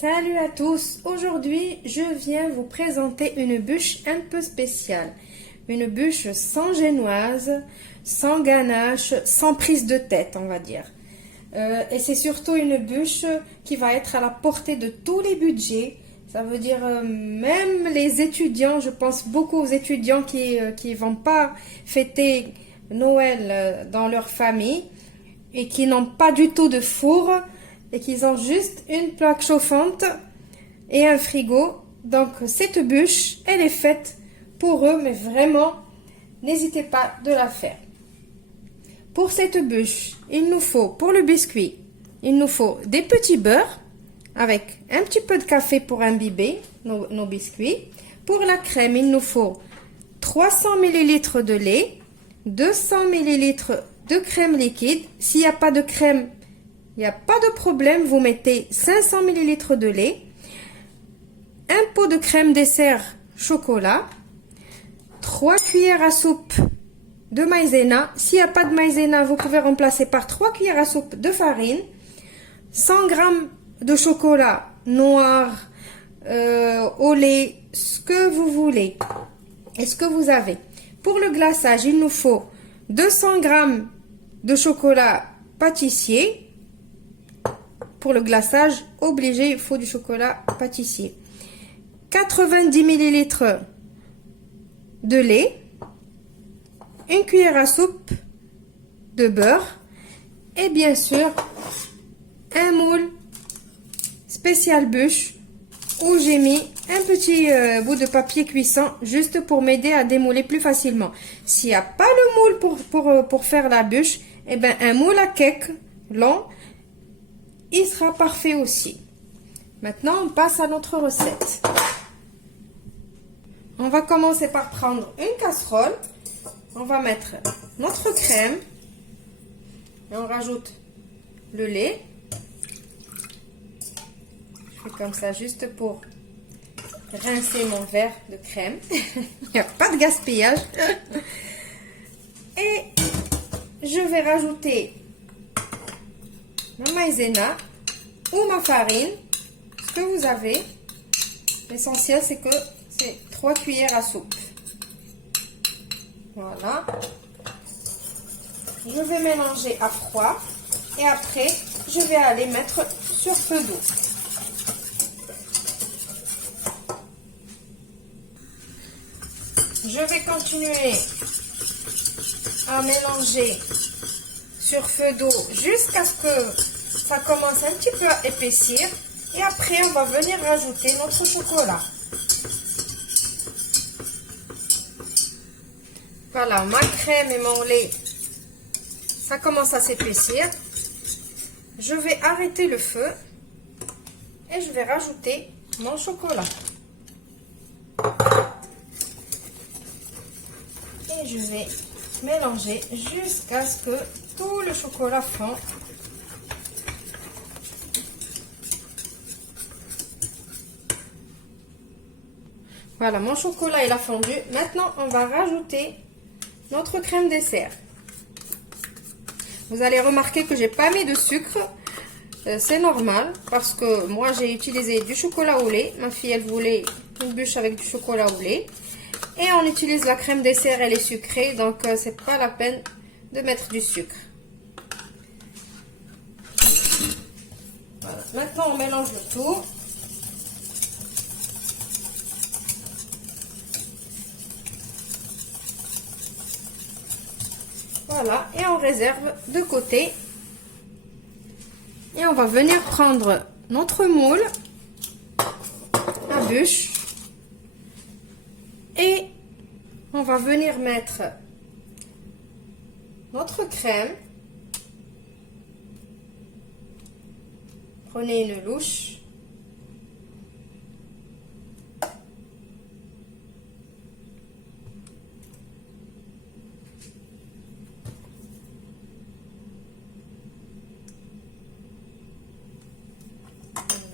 Salut à tous, aujourd'hui je viens vous présenter une bûche un peu spéciale. Une bûche sans génoise, sans ganache, sans prise de tête on va dire. Et c'est surtout une bûche qui va être à la portée de tous les budgets. Ça veut dire même les étudiants, je pense beaucoup aux étudiants qui vont pas fêter Noël dans leur famille et qui n'ont pas du tout de four et qu'ils ont juste une plaque chauffante et un frigo. Donc cette bûche, elle est faite pour eux, mais vraiment, n'hésitez pas de la faire. Pour cette bûche, il nous faut, pour le biscuit, il nous faut des petits beurres avec un petit peu de café pour imbiber nos biscuits. Pour la crème, il nous faut 300 ml de lait, 200 ml de crème liquide. S'il n'y a pas de crème, il n'y a pas de problème, vous mettez 500 ml de lait, un pot de crème dessert chocolat, 3 cuillères à soupe de maïzena. S'il n'y a pas de maïzena, vous pouvez remplacer par 3 cuillères à soupe de farine, 100 g de chocolat noir, au lait, ce que vous voulez et ce que vous avez. Pour le glaçage, il nous faut 200 g de chocolat pâtissier. Pour le glaçage, obligé, il faut du chocolat pâtissier. 90 ml de lait, une cuillère à soupe de beurre et bien sûr un moule spécial bûche où j'ai mis un petit bout de papier cuisson juste pour m'aider à démouler plus facilement. S'il n'y a pas le moule pour faire la bûche, et ben un moule à cake long, il sera parfait aussi. Maintenant, on passe à notre recette. On va commencer par prendre une casserole. On va mettre notre crème. Et on rajoute le lait. Je fais comme ça juste pour rincer mon verre de crème. Il n'y a pas de gaspillage. Et je vais rajouter ma maïzena ou ma farine, ce que vous avez. L'essentiel, c'est que c'est 3 cuillères à soupe. Voilà. Je vais mélanger à froid et après, je vais aller mettre sur feu doux. Je vais continuer à mélanger sur feu d'eau jusqu'à ce que ça commence un petit peu à épaissir et après on va venir rajouter notre chocolat. Voilà, ma crème et mon lait, ça commence à s'épaissir. Je vais arrêter le feu et je vais rajouter mon chocolat. Et je vais mélanger jusqu'à ce que tout le chocolat fond. Voilà, mon chocolat il a fondu. Maintenant, on va rajouter notre crème dessert. Vous allez remarquer que j'ai pas mis de sucre. C'est normal parce que moi j'ai utilisé du chocolat au lait. Ma fille elle voulait une bûche avec du chocolat au lait. Et on utilise la crème dessert, elle est sucrée, donc c'est pas la peine de mettre du sucre. Voilà. Maintenant on mélange le tout. Voilà, et on réserve de côté. Et on va venir prendre notre moule à bûche. Et on va venir mettre notre crème. Prenez une louche.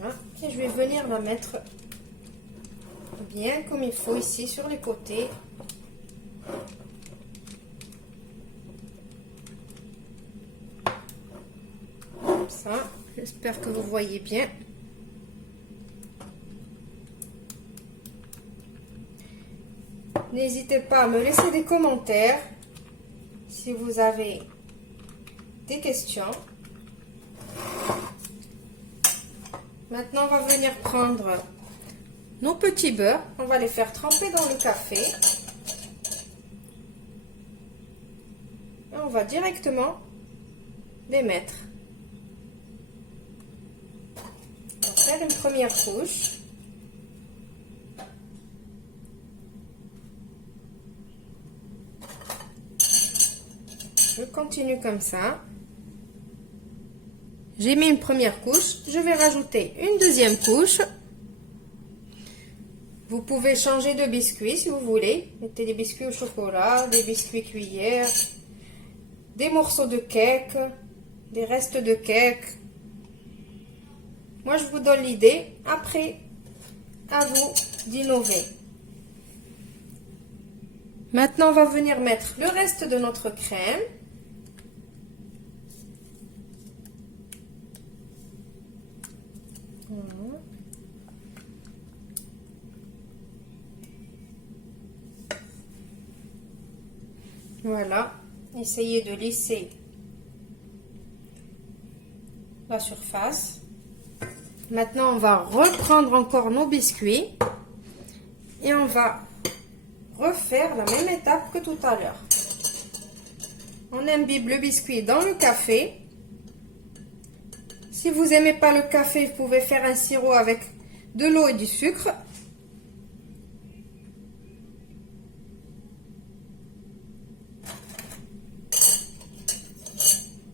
Voilà. Et je vais venir la mettre bien comme il faut ici sur les côtés. Comme ça, j'espère que vous voyez bien. N'hésitez pas à me laisser des commentaires si vous avez des questions. Maintenant, on va venir prendre nos petits beurres. On va les faire tremper dans le café. Et on va directement les mettre. On va faire une première couche. Je continue comme ça. J'ai mis une première couche. Je vais rajouter une deuxième couche. Vous pouvez changer de biscuit si vous voulez. Mettez des biscuits au chocolat, des biscuits cuillères, des morceaux de cake, des restes de cake. Moi, je vous donne l'idée. Après, à vous d'innover. Maintenant, on va venir mettre le reste de notre crème. Voilà, essayez de lisser la surface. Maintenant, on va reprendre encore nos biscuits et on va refaire la même étape que tout à l'heure. On imbibe le biscuit dans le café. Si vous n'aimez pas le café, vous pouvez faire un sirop avec de l'eau et du sucre.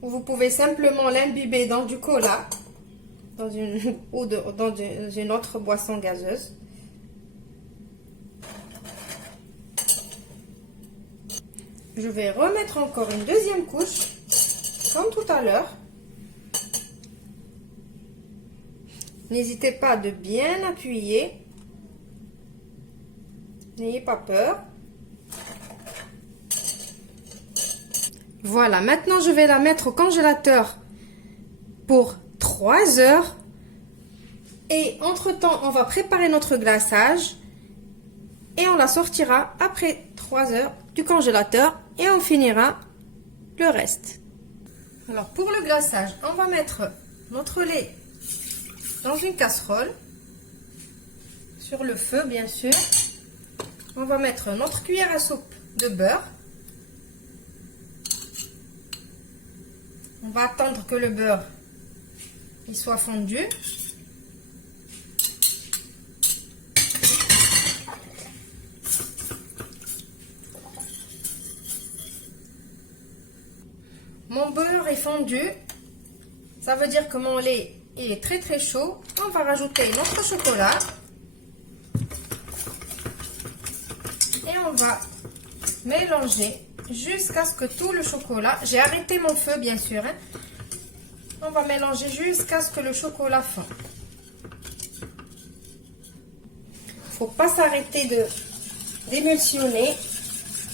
Vous pouvez simplement l'imbiber dans du cola dans une autre boisson gazeuse. Je vais remettre encore une deuxième couche, comme tout à l'heure. N'hésitez pas de bien appuyer. N'ayez pas peur. Voilà, maintenant je vais la mettre au congélateur pour 3 heures. Et entre-temps, on va préparer notre glaçage. Et on la sortira après 3 heures du congélateur. Et on finira le reste. Alors pour le glaçage, on va mettre notre lait dans une casserole. Sur le feu, bien sûr. On va mettre notre cuillère à soupe de beurre. On va attendre que le beurre il soit fondu. Mon beurre est fondu. Ça veut dire que mon lait il est très très chaud. On va rajouter notre chocolat. Et on va mélanger jusqu'à ce que tout le chocolat... J'ai arrêté mon feu, bien sûr. On va mélanger jusqu'à ce que le chocolat fond. Il ne faut pas s'arrêter d'émulsionner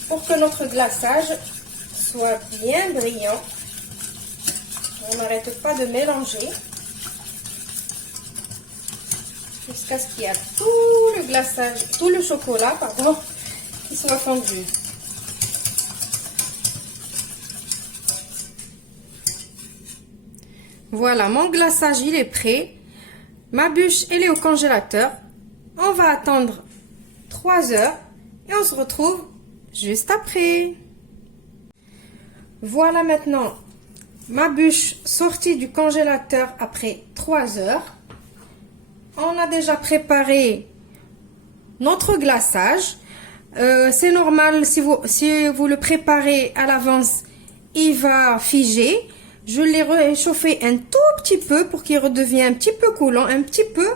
pour que notre glaçage soit bien brillant. On n'arrête pas de mélanger jusqu'à ce qu'il y ait tout le glaçage, tout le chocolat, pardon, qui soit fondu. Voilà, mon glaçage il est prêt. Ma bûche elle est au congélateur. On va attendre 3 heures et on se retrouve juste après. Voilà maintenant ma bûche sortie du congélateur après 3 heures. On a déjà préparé notre glaçage. C'est normal, si vous le préparez à l'avance, il va figer. Je l'ai réchauffé un tout petit peu pour qu'il redevienne un petit peu coulant, un petit peu.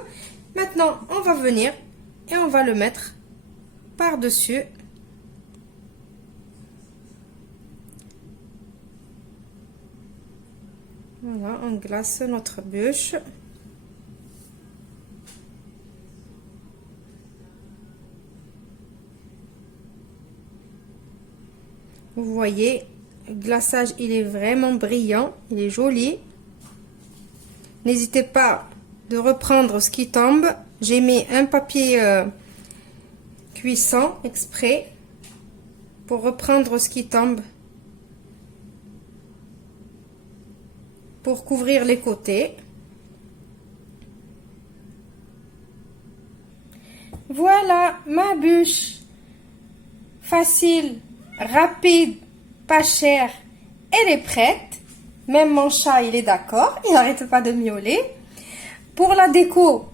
Maintenant, on va venir et on va le mettre par-dessus. Voilà, on glace notre bûche. Vous voyez, le glaçage, il est vraiment brillant, il est joli. N'hésitez pas de reprendre ce qui tombe. J'ai mis un papier cuisson exprès pour reprendre ce qui tombe, pour couvrir les côtés. Voilà ma bûche, facile, rapide, pas chère, elle est prête. Même mon chat, il est d'accord, il n'arrête pas de miauler. Pour la déco,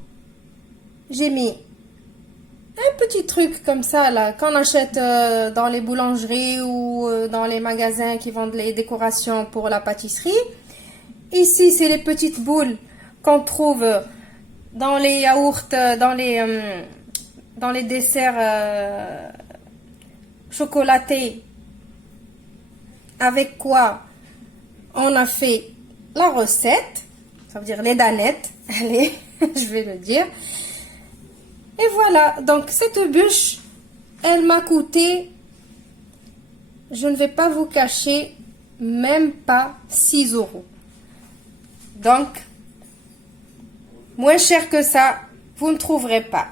j'ai mis un petit truc comme ça, là, qu'on achète dans les boulangeries ou dans les magasins qui vendent les décorations pour la pâtisserie. Ici, c'est les petites boules qu'on trouve dans les yaourts, dans les desserts chocolatés. Avec quoi on a fait la recette, ça veut dire les danettes, allez, je vais le dire. Et voilà, donc cette bûche, elle m'a coûté, je ne vais pas vous cacher, même pas 6 €. Donc, moins cher que ça, vous ne trouverez pas.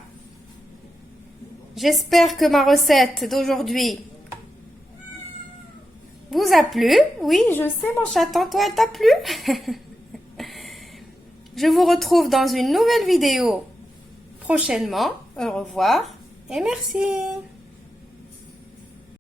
J'espère que ma recette d'aujourd'hui vous a plu. Oui, je sais mon chaton, toi elle t'a plu. Je vous retrouve dans une nouvelle vidéo prochainement. Au revoir et merci.